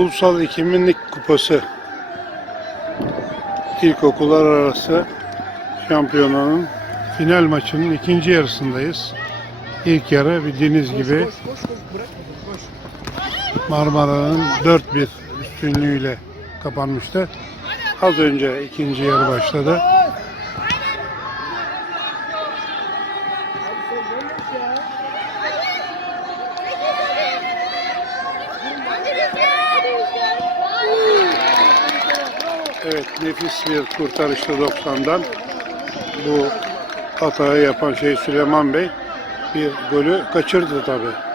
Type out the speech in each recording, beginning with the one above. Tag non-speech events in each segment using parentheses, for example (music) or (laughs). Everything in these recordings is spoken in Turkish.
Ulusal Ekiminlik Kupası İlkokullar arası şampiyonanın final maçının ikinci yarısındayız. İlk yarı bildiğiniz gibi. Marmara'nın 4-1 üstünlüğüyle kapanmıştı. Az önce ikinci yarı başladı. Evet nefis bir kurtarıştı 90'dan. Bu hatayı yapan şey Süleyman Bey bir golü kaçırdı tabii.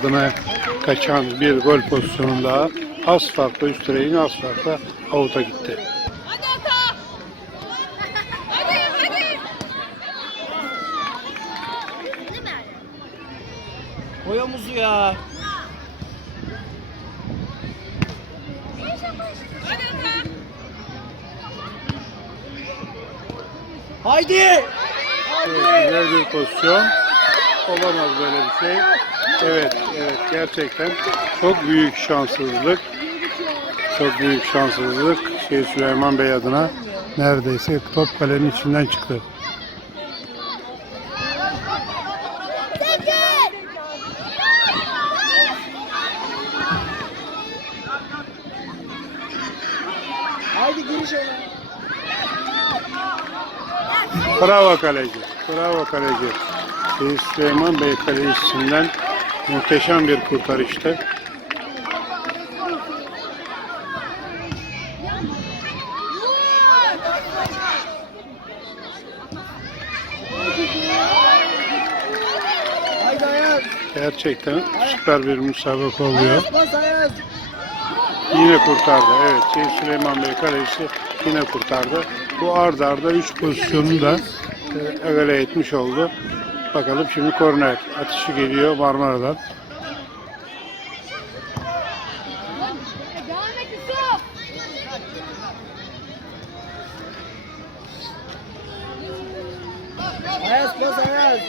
Adına kaçan bir gol pozisyonunda az farklı üst direğin az farklı avuta gitti. Hadi ata. Hadi hadi. Koy omuzu ya. Haydi. Evet, Haydi. güzel bir pozisyon. Olamaz böyle bir şey. Evet, evet gerçekten çok büyük şanssızlık. Çok büyük şanssızlık. Şey Süleyman Bey adına neredeyse top kalenin içinden çıktı. Haydi giriş. Bravo kaleci. Bravo kaleci. Süleyman Bey kalecisinden muhteşem bir kurtarıştı. Gerçekten süper bir müsabaka oluyor. Yine kurtardı. Evet Süleyman Bey kalecisi yine kurtardı. Bu arda arda 3 pozisyonu da e, egale etmiş oldu. Bakalım şimdi korner atışı geliyor Marmara'dan. Ayaz bas Ayaz.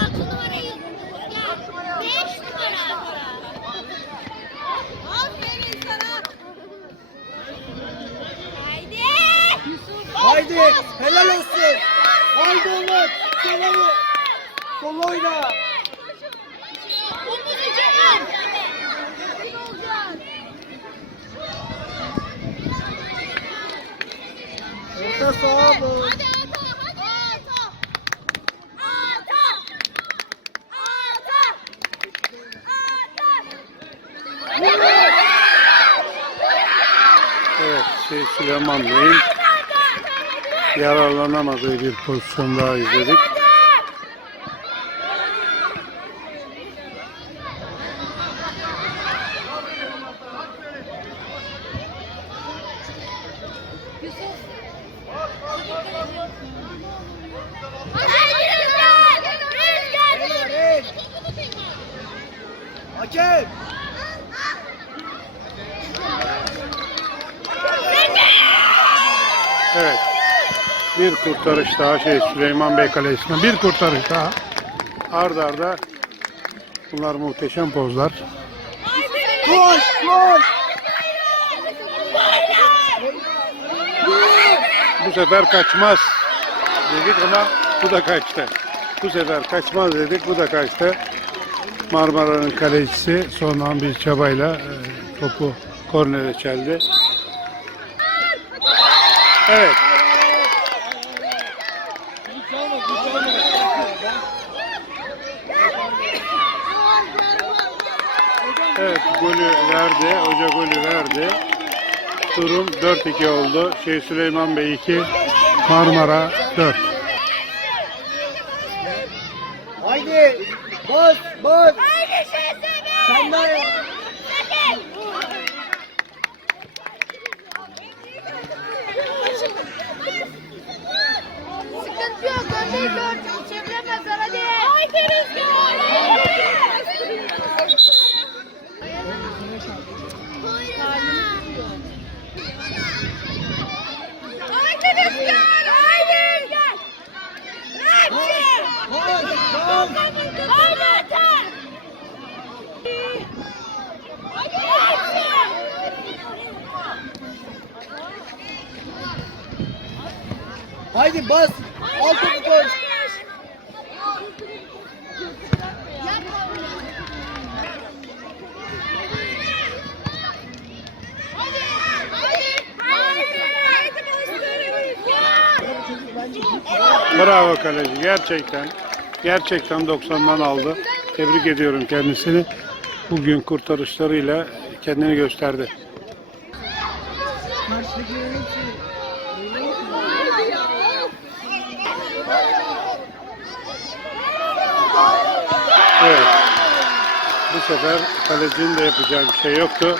Altı numarayı ya. Beş numara. Aferin sana. Haydi. Helal olsun. Haydi oğlum. Sola? Sola oyna. Orta sağa. Ata. Evet şey Süleyman Bey'in yararlanamadığı bir pozisyon daha izledik. Hey. Hakem. Evet. Bir kurtarış daha şey Süleyman Bey kalesinden bir kurtarış daha. Arda arda bunlar muhteşem pozlar. Koş koş. Bu sefer kaçmaz dedik ama bu da kaçtı. Bu sefer kaçmaz dedik bu da kaçtı. Marmara'nın kalecisi son bir çabayla e, topu kornere çeldi. Evet. Çalma, çalma. Evet. Evet golü verdi. Hoca golü verdi. Durum 4-2 oldu. Şey Süleyman Bey 2, Marmara 4. Haydi. Bas bas. Haydi Şehzade. Sen de. Sakın. Sıkıntı yok. Öndeyi gör. Çeviremezler hadi. Haydi Rüzgar. Haydi Rüzgar. Haydi Rüzgar. Bas bas. Haydi atar. Haydi. Haydi bas. Al topu koş. Bravo kaleci gerçekten. Gerçekten 90'dan aldı. Tebrik ediyorum kendisini. Bugün kurtarışlarıyla kendini gösterdi. Evet. Bu sefer kalecinin de yapacağı bir şey yoktu.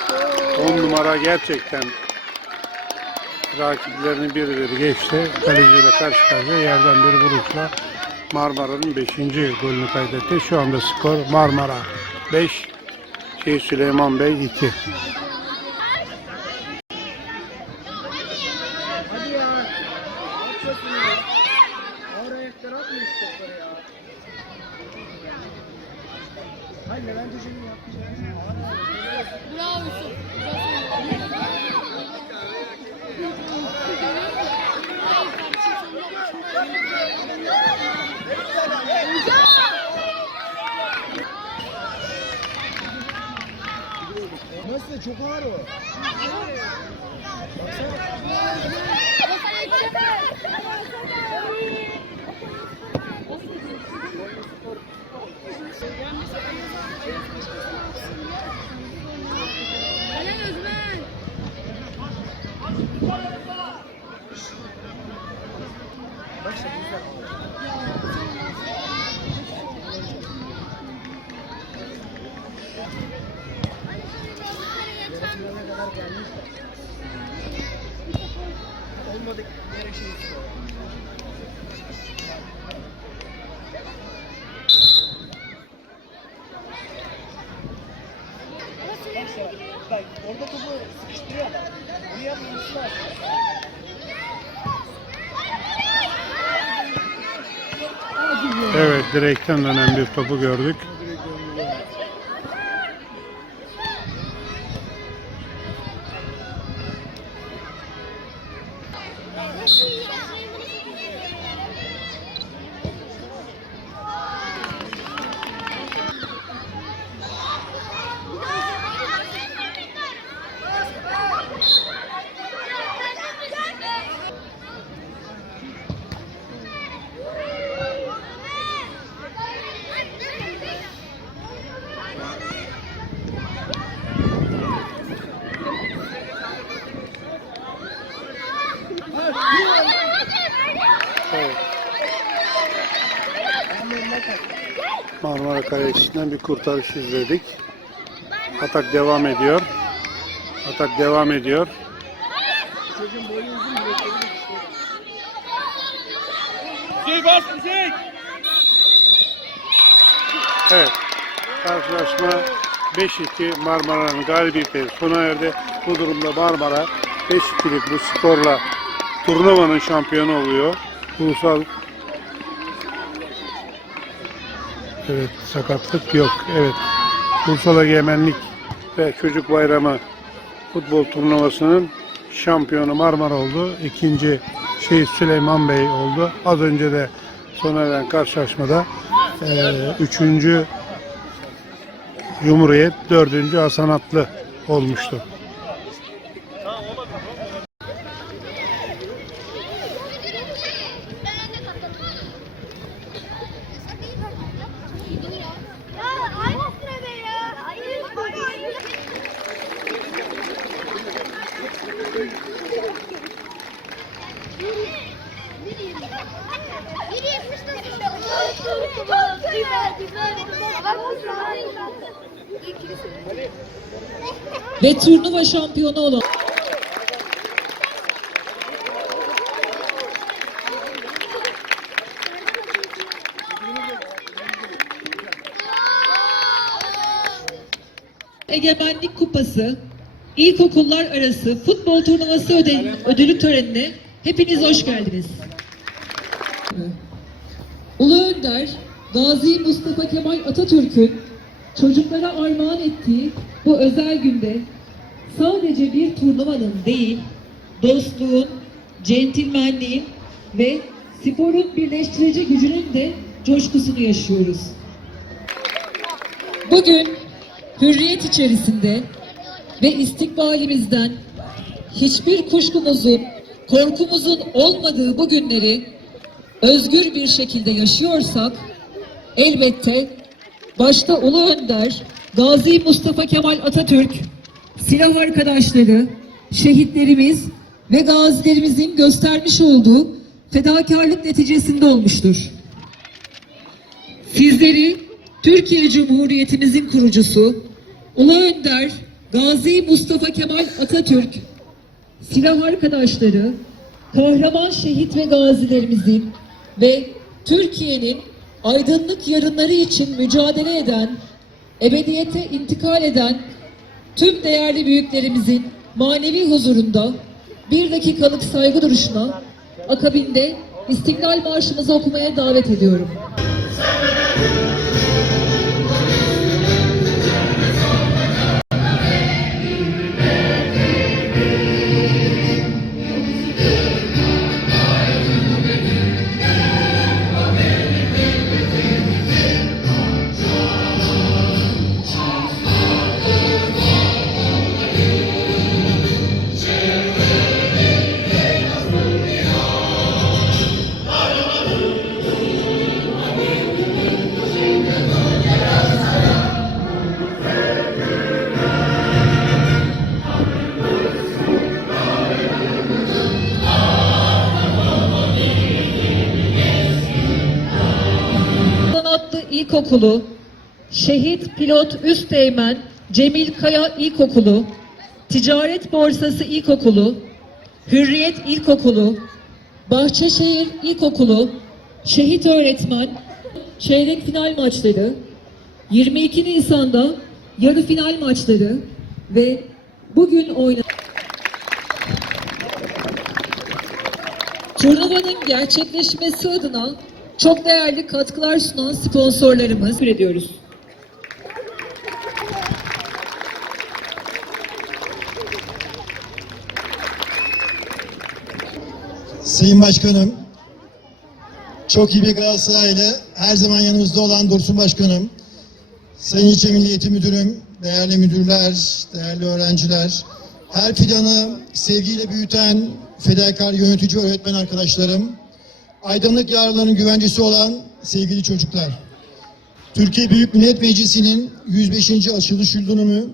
10 numara gerçekten rakiplerini bir bir geçti. Kaleciyle karşı karşıya yerden bir vuruşla Marmara'nın 5. golünü kaydetti. Şu anda skor Marmara 5, şey Süleyman Bey 2. Hadi ya. Hayır Levent Hoca'nın yaptığı Bravo Yusuf. Nasıl? Çok ağır o. Bak işte güzel. Direkten dönen bir topu gördük. Kalesi'nden bir kurtarış izledik. Atak devam ediyor. Atak devam ediyor. Çocuğun boyu uzun Evet. Karşılaşma 5-2 Marmara'nın galibiyeti sona erdi. Bu durumda Marmara 5-2'lik bu skorla turnuvanın şampiyonu oluyor. Ulusal Evet sakatlık yok. Evet. Ulusal Egemenlik ve Çocuk Bayramı futbol turnuvasının şampiyonu Marmara oldu. İkinci şey Süleyman Bey oldu. Az önce de sona eren karşılaşmada eee üçüncü Cumhuriyet, dördüncü Hasan Atlı olmuştu. Ya aynı sırada ya. Hayır. Biri yetmiş nasıl? Güzel, güzel. Ve turnuva şampiyonu olan Egemenlik Kupası İlkokullar Arası Futbol Turnuvası ödül, ödülü törenine hepiniz hoş geldiniz. Ulu Önder, Gazi Mustafa Kemal Atatürk'ün çocuklara armağan ettiği bu özel günde sadece bir turnuvanın değil, dostluğun, centilmenliğin ve sporun birleştirici gücünün de coşkusunu yaşıyoruz. Bugün hürriyet içerisinde ve istikbalimizden hiçbir kuşkumuzun, korkumuzun olmadığı bu günleri özgür bir şekilde yaşıyorsak elbette başta Ulu Önder, Gazi Mustafa Kemal Atatürk, silah arkadaşları, şehitlerimiz ve gazilerimizin göstermiş olduğu fedakarlık neticesinde olmuştur. Sizleri Türkiye Cumhuriyetimizin kurucusu Ulu Önder Gazi Mustafa Kemal Atatürk silah arkadaşları, kahraman şehit ve gazilerimizin ve Türkiye'nin aydınlık yarınları için mücadele eden, ebediyete intikal eden tüm değerli büyüklerimizin manevi huzurunda bir dakikalık saygı duruşuna akabinde İstiklal Marşımızı okumaya davet ediyorum. İlkokulu, Şehit Pilot Üsteğmen Cemil Kaya İlkokulu, Ticaret Borsası İlkokulu, Hürriyet İlkokulu, Bahçeşehir İlkokulu, Şehit Öğretmen, çeyrek final maçları, 22 Nisan'da yarı final maçları ve bugün oynanan Turnuvanın gerçekleşmesi adına çok değerli katkılar sunan sponsorlarımız ediyoruz. Sayın Başkanım, çok iyi bir Galatasaraylı, her zaman yanımızda olan Dursun Başkanım, Sayın İlçe Milli Eğitim Müdürüm, değerli müdürler, değerli öğrenciler, her fidanı sevgiyle büyüten fedakar yönetici öğretmen arkadaşlarım, aydınlık yarınların güvencesi olan sevgili çocuklar. Türkiye Büyük Millet Meclisi'nin 105. açılış yıl dönümü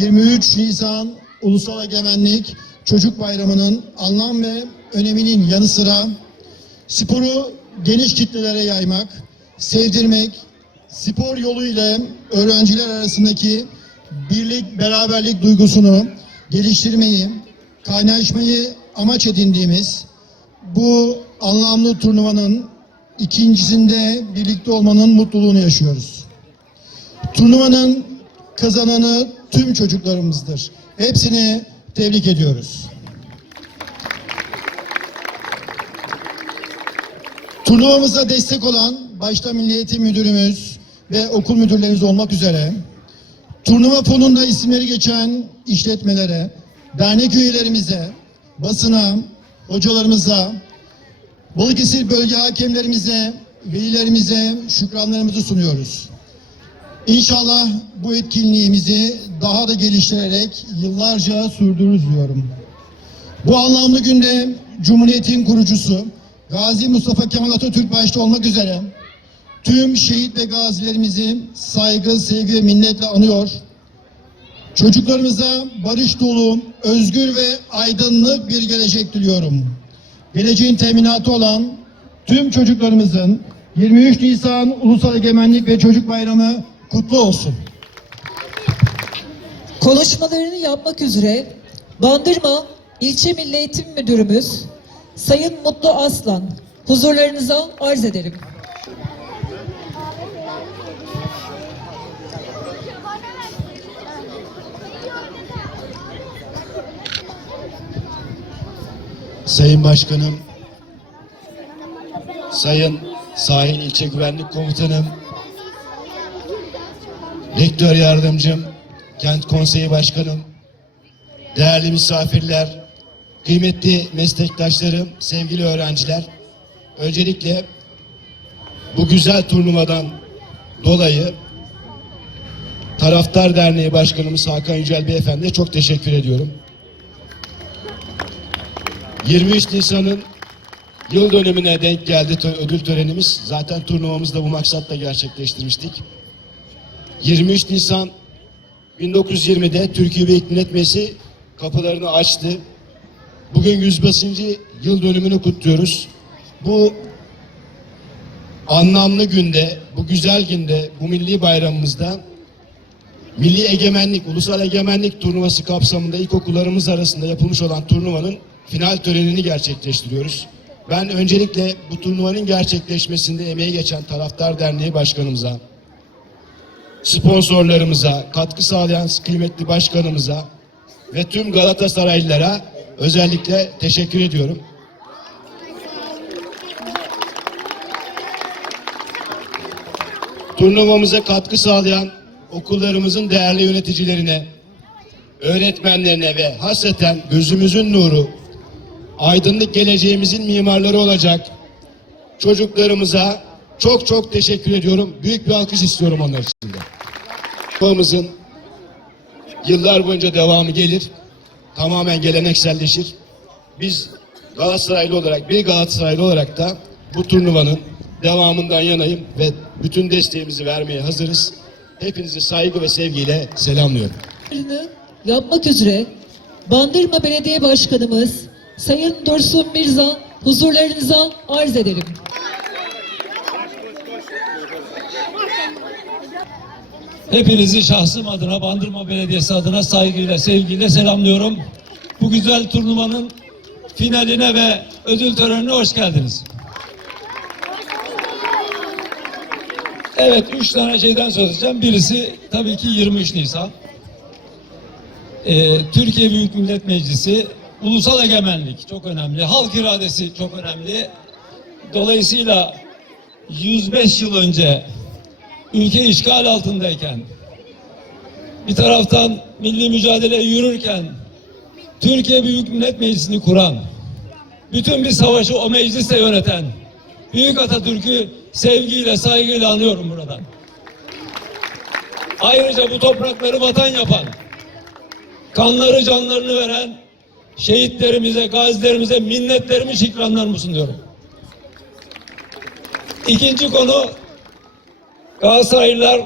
23 Nisan Ulusal Egemenlik Çocuk Bayramı'nın anlam ve öneminin yanı sıra sporu geniş kitlelere yaymak, sevdirmek, spor yoluyla öğrenciler arasındaki birlik, beraberlik duygusunu geliştirmeyi, kaynaşmayı amaç edindiğimiz bu anlamlı turnuvanın ikincisinde birlikte olmanın mutluluğunu yaşıyoruz. Turnuvanın kazananı tüm çocuklarımızdır. Hepsini tebrik ediyoruz. Turnuvamıza destek olan başta Milli Eğitim Müdürümüz ve okul müdürlerimiz olmak üzere turnuva fonunda isimleri geçen işletmelere, dernek üyelerimize, basına, hocalarımıza, Balıkesir bölge hakemlerimize, velilerimize şükranlarımızı sunuyoruz. İnşallah bu etkinliğimizi daha da geliştirerek yıllarca sürdürürüz diyorum. Bu anlamlı günde Cumhuriyet'in kurucusu Gazi Mustafa Kemal Atatürk başta olmak üzere tüm şehit ve gazilerimizi saygı, sevgi ve minnetle anıyor. Çocuklarımıza barış dolu, özgür ve aydınlık bir gelecek diliyorum. Geleceğin teminatı olan tüm çocuklarımızın 23 Nisan Ulusal Egemenlik ve Çocuk Bayramı kutlu olsun. Konuşmalarını yapmak üzere Bandırma İlçe Milli Eğitim Müdürümüz Sayın Mutlu Aslan huzurlarınıza arz ederim. Sayın Başkanım, Sayın Sahil İlçe Güvenlik Komutanım, Rektör Yardımcım, Kent Konseyi Başkanım, değerli misafirler, kıymetli meslektaşlarım, sevgili öğrenciler, öncelikle bu güzel turnuvadan dolayı Taraftar Derneği Başkanımız Hakan Yücel Beyefendi'ye çok teşekkür ediyorum. 23 Nisan'ın yıl dönümüne denk geldi ödül törenimiz. Zaten turnuvamızı da bu maksatla gerçekleştirmiştik. 23 Nisan 1920'de Türkiye Büyük Millet kapılarını açtı. Bugün 105. yıl dönümünü kutluyoruz. Bu anlamlı günde, bu güzel günde, bu milli bayramımızda Milli Egemenlik, Ulusal Egemenlik turnuvası kapsamında ilkokullarımız arasında yapılmış olan turnuvanın final törenini gerçekleştiriyoruz. Ben öncelikle bu turnuvanın gerçekleşmesinde emeği geçen Taraftar Derneği Başkanımıza, sponsorlarımıza, katkı sağlayan kıymetli başkanımıza ve tüm Galatasaraylılara özellikle teşekkür ediyorum. Turnuvamıza katkı sağlayan okullarımızın değerli yöneticilerine, öğretmenlerine ve hasreten gözümüzün nuru, aydınlık geleceğimizin mimarları olacak çocuklarımıza çok çok teşekkür ediyorum. Büyük bir alkış istiyorum onlar için de. Turnuvamızın yıllar boyunca devamı gelir. Tamamen gelenekselleşir. Biz Galatasaraylı olarak, bir Galatasaraylı olarak da bu turnuvanın devamından yanayım ve bütün desteğimizi vermeye hazırız. Hepinizi saygı ve sevgiyle selamlıyorum. yapmak üzere Bandırma Belediye Başkanımız Sayın Dursun Mirza huzurlarınıza arz ederim. Hepinizi şahsım adına, Bandırma Belediyesi adına saygıyla, sevgiyle selamlıyorum. Bu güzel turnuvanın finaline ve ödül törenine hoş geldiniz. Evet, üç tane şeyden söz edeceğim. Birisi tabii ki 23 Nisan. Ee, Türkiye Büyük Millet Meclisi, ulusal egemenlik çok önemli, halk iradesi çok önemli. Dolayısıyla 105 yıl önce ülke işgal altındayken bir taraftan milli mücadele yürürken Türkiye Büyük Millet Meclisi'ni kuran bütün bir savaşı o meclisle yöneten Büyük Atatürk'ü sevgiyle saygıyla anıyorum buradan. Ayrıca bu toprakları vatan yapan kanları canlarını veren şehitlerimize, gazilerimize minnetlerimi, şükranlarımı sunuyorum. İkinci konu Galatasaraylılar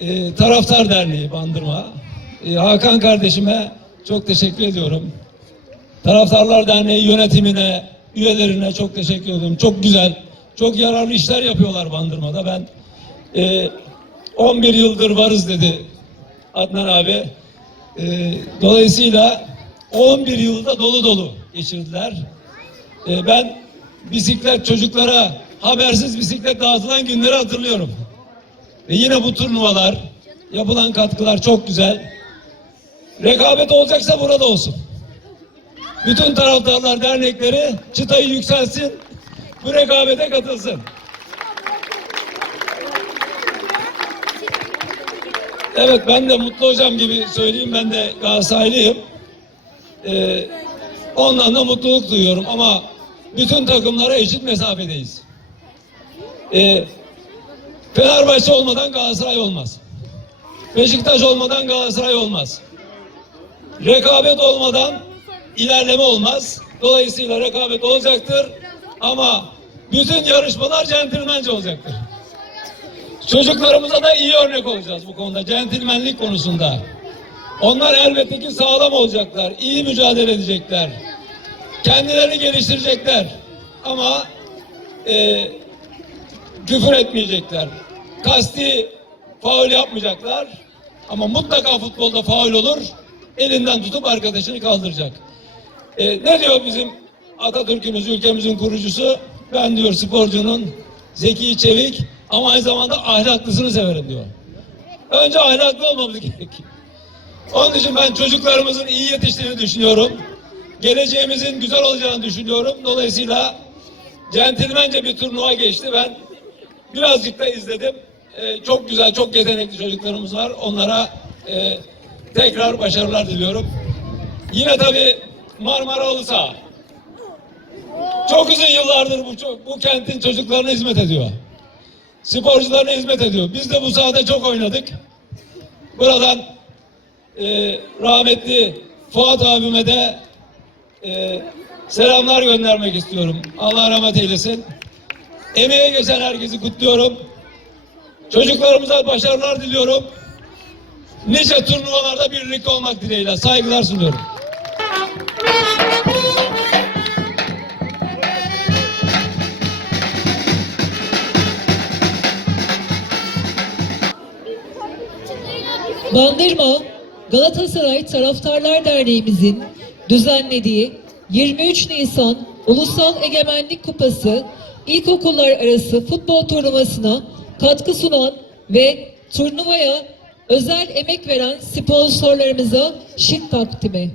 e, Taraftar Derneği Bandırma. E, Hakan kardeşime çok teşekkür ediyorum. Taraftarlar Derneği yönetimine, üyelerine çok teşekkür ediyorum. Çok güzel, çok yararlı işler yapıyorlar Bandırma'da. Ben e, 11 yıldır varız dedi Adnan abi. E, dolayısıyla 11 yılda dolu dolu geçirdiler. E, ben bisiklet çocuklara habersiz bisiklet dağıtılan günleri hatırlıyorum. Ve yine bu turnuvalar, yapılan katkılar çok güzel. Rekabet olacaksa burada olsun. Bütün taraftarlar dernekleri çıtayı yükselsin, bu rekabete katılsın. Evet ben de Mutlu Hocam gibi söyleyeyim ben de Galatasaraylıyım. Ee, ondan da mutluluk duyuyorum ama bütün takımlara eşit mesafedeyiz. Ee, Fenerbahçe olmadan Galatasaray olmaz. Beşiktaş olmadan Galatasaray olmaz. Rekabet olmadan ilerleme olmaz. Dolayısıyla rekabet olacaktır ama bütün yarışmalar centilmence olacaktır. Çocuklarımıza da iyi örnek olacağız bu konuda, centilmenlik konusunda. Onlar elbette ki sağlam olacaklar, iyi mücadele edecekler. kendilerini geliştirecekler. Ama e, küfür etmeyecekler. Kasti faul yapmayacaklar. Ama mutlaka futbolda faul olur. Elinden tutup arkadaşını kaldıracak. E, ne diyor bizim Atatürk'ümüz, ülkemizin kurucusu? Ben diyor sporcunun zeki, çevik ama aynı zamanda ahlaklısını severim diyor. Önce ahlaklı olmamız (laughs) gerekiyor. Onun için ben çocuklarımızın iyi yetiştiğini düşünüyorum. Geleceğimizin güzel olacağını düşünüyorum. Dolayısıyla centilmence bir turnuva geçti. Ben birazcık da izledim. Ee, çok güzel, çok yetenekli çocuklarımız var. Onlara e, tekrar başarılar diliyorum. Yine tabii Marmara Halı Saha. Çok uzun yıllardır bu, bu kentin çocuklarına hizmet ediyor. Sporcularına hizmet ediyor. Biz de bu sahada çok oynadık. Buradan e, rahmetli Fuat abime de e, selamlar göndermek istiyorum. Allah rahmet eylesin. Emeğe geçen herkesi kutluyorum. Çocuklarımıza başarılar diliyorum. Nice turnuvalarda birlikte olmak dileğiyle saygılar sunuyorum. Bandırma Galatasaray Taraftarlar Derneğimizin düzenlediği 23 Nisan Ulusal Egemenlik Kupası İlkokullar Arası Futbol Turnuvası'na katkı sunan ve turnuvaya özel emek veren sponsorlarımıza şık takdimi.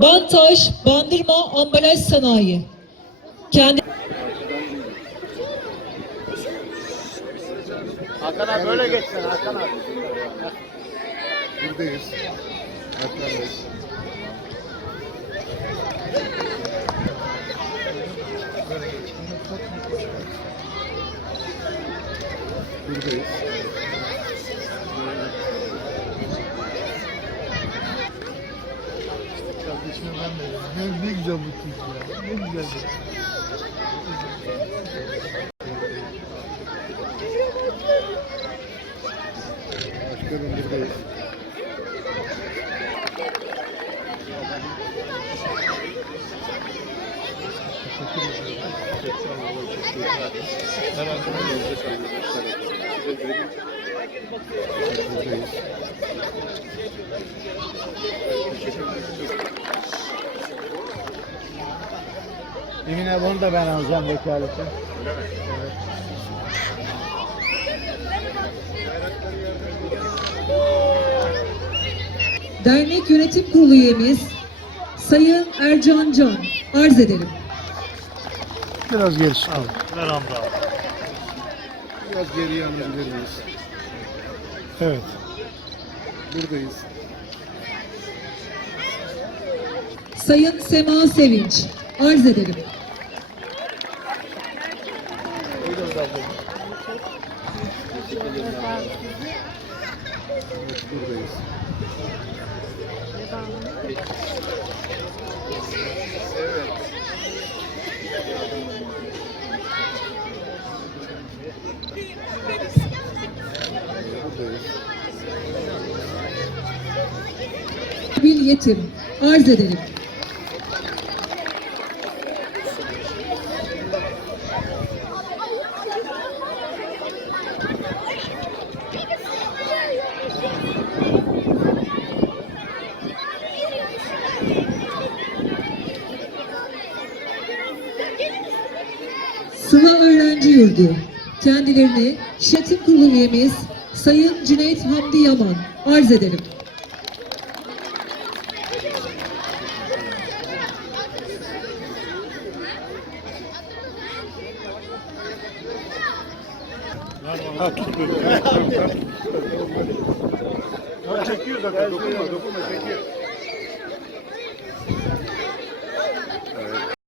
Bantaş Bandırma Ambalaj Sanayi kendi Hakan abi böyle geçsen Hakan abi. Buradayız. Buradayız. Ben de ne, ne güzel mutluyuz ya. Ne güzel buradayız. Buradayız. Emine bunu da ben alacağım vekalete. Dernek Yönetim Kurulu üyemiz Sayın Ercan Can arz edelim. Biraz geri çıkalım. Biraz geriye alabilir miyiz? Evet. Buradayız. Sayın Sema Sevinç arz edelim. Evet, buradayız. Buradayız. Yetim arz edelim. Sıla Öğrenci Yurdu. Kendilerini Şetim Kurulu üyemiz Sayın Cüneyt Hamdi Yaman arz edelim.